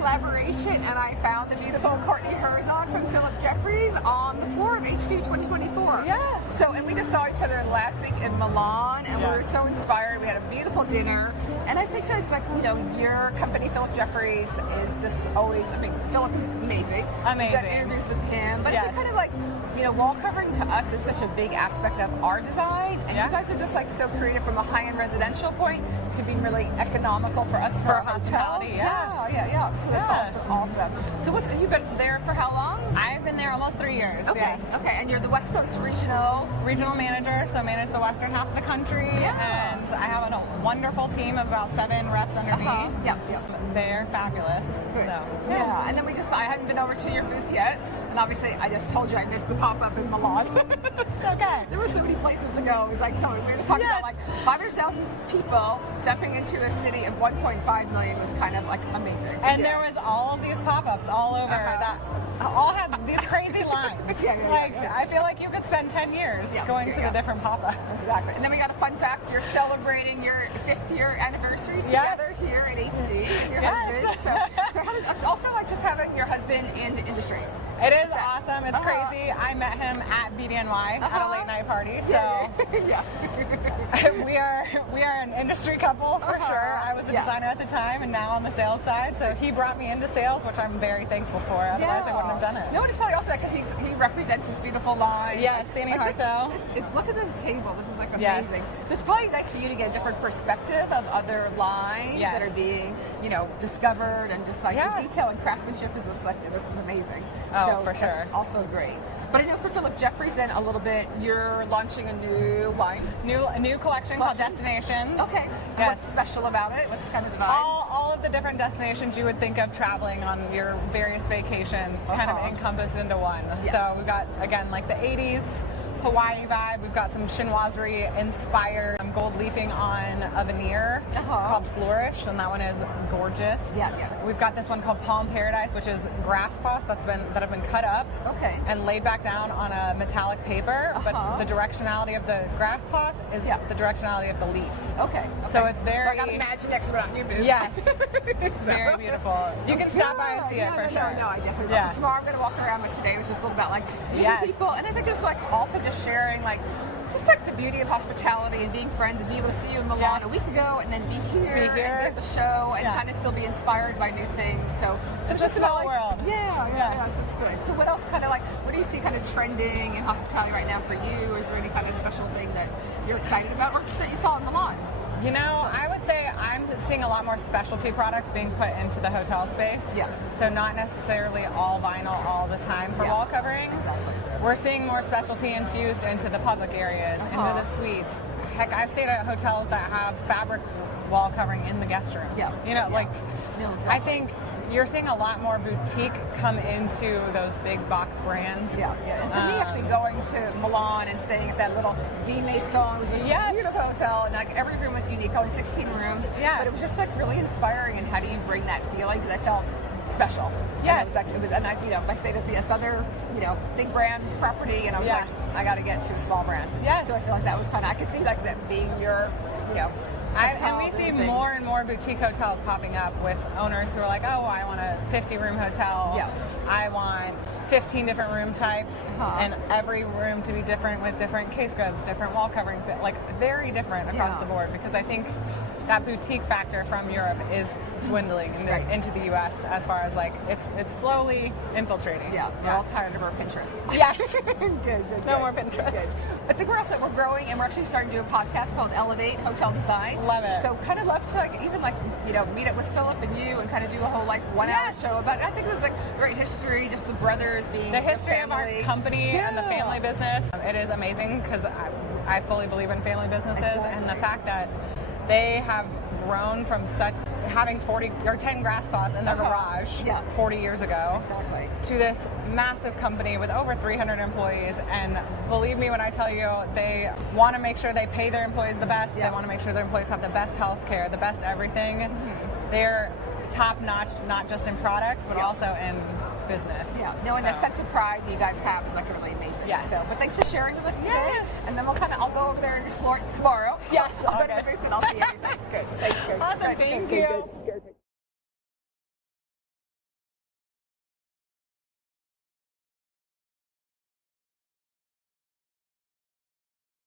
Collaboration, and I found the beautiful Courtney Herzog from Phillip Jeffries on the floor of H2 2024. Yes. So, and we just saw each other last week in Milan, and we were so inspired. We had a beautiful dinner, and I think just like, you know, your company, Phillip Jeffries, is just always, I mean, Phillip is amazing. Amazing. We've done interviews with him, but I think kind of like, you know, wall covering to us is such a big aspect of our design, and you guys are just like so creative from a high-end residential point to being really economical for us for our hospitality. Yeah. So that's awesome. So you've been there for how long? I've been there almost 3 years. Okay. Yes. Okay, and you're the West Coast regional manager, so manage the western half of the country, and I have a wonderful team of about 7 reps under me. Yep. They're fabulous. Good. So and then I hadn't been over to your booth yet, and obviously I just told you I missed the pop-up in Milan. It's okay. There were so many places to go. It was like we were just talking about like 500,000 people jumping into a city of 1.5 million was kind of like amazing. And there was all of these pop-ups all over that all had these crazy lines. I feel like you could spend 10 years going to the different pop-ups. Exactly. And then we got a fun fact. You're celebrating your 5th year anniversary together here at HG with your husband. So it's also like just having your husband in the industry. It is awesome. It's crazy. I met him at BDNY at a late night party. So we are an industry couple for sure. I was a designer at the time and now on the sales side. So he brought me into sales, which I'm very thankful for. Otherwise I wouldn't have done it. No, it's probably also because he represents this beautiful line. Yes, Sandy Harso. Look at this table. This is like amazing. So it's probably nice for you to get a different perspective of other lines that are being, you know, discovered, and just like the detail and craftsmanship is just like, this is amazing. So for sure. That's also great. But I know for Phillip Jeffries then a little bit, you're launching a new line. A new collection called Destinations. Okay. And what's special about it? What's kind of the vibe? All of the different destinations you would think of traveling on your various vacations kind of encompassed into one. So we've got, again, like the 80s Hawaii vibe. We've got some chinoiserie inspired gold leafing on a veneer called Flourish, and that one is gorgeous. We've got this one called Palm Paradise, which is grass cloths that have been cut up and laid back down on a metallic paper, but the directionality of the grass cloth is the directionality of the leaf. So it's very. So I got a magic expert on your booth. Yes, it's very beautiful. You can stop by and see it for sure. No, I definitely will. Tomorrow I'm going to walk around, but today was just a little about like meeting people, and I think it's like also just sharing like just like the beauty of hospitality and being friends and be able to see you in Milan a week ago and then be here and be at the show and kind of still be inspired by new things. So it's just about like, world. So it's good. So what else kind of like, what do you see kind of trending in hospitality right now for you? Is there any kind of special thing that you're excited about or that you saw in Milan? You know, I would say I'm seeing a lot more specialty products being put into the hotel space. So not necessarily all vinyl all the time for wall covering. We're seeing more specialty infused into the public areas, into the suites. Heck, I've stayed at hotels that have fabric wall covering in the guest rooms. You know, I think you're seeing a lot more boutique come into those big box brands. And for me, actually going to Milan and staying at that little V Maison, it was this beautiful hotel, and like every room was unique, only 16 rooms. But it was just like really inspiring. And how do you bring that feeling? Because I felt special. And I stayed at this other, you know, big brand property, and I was like, I got to get to a small brand. So I feel like that was kind of, I could see like that being your, you know. And we see more and more boutique hotels popping up with owners who are like, oh, I want a 50-room hotel. I want 15 different room types, and every room to be different with different case goods, different wall coverings, like very different across the board. Because I think that boutique factor from Europe is dwindling into the U.S. as far as like it's slowly infiltrating. We're all tired of our Pinterest. Good. No more Pinterest. Good. I think we're growing, and we're actually starting to do a podcast called Elevate Hotel Design. Love it. So kind of love to like even like, you know, meet up with Phillip and you and kind of do a whole like 1 hour show about. I think it was like great history, just the brothers being the history of our company and the family business. It is amazing because I fully believe in family businesses and the fact that they have grown from having 40 or 10 grass cloths in their garage 40 years ago to this massive company with over 300 employees. And believe me when I tell you, they want to make sure they pay their employees the best. They want to make sure their employees have the best health care, the best everything. They're top notch, not just in products, but also in business. And the sense of pride you guys have is like really amazing. So, but thanks for sharing with us today. And then I'll go over there and explore it tomorrow. Yes. I'll go to the booth and I'll see everything. Good. Thanks. Good. Awesome. Thank you.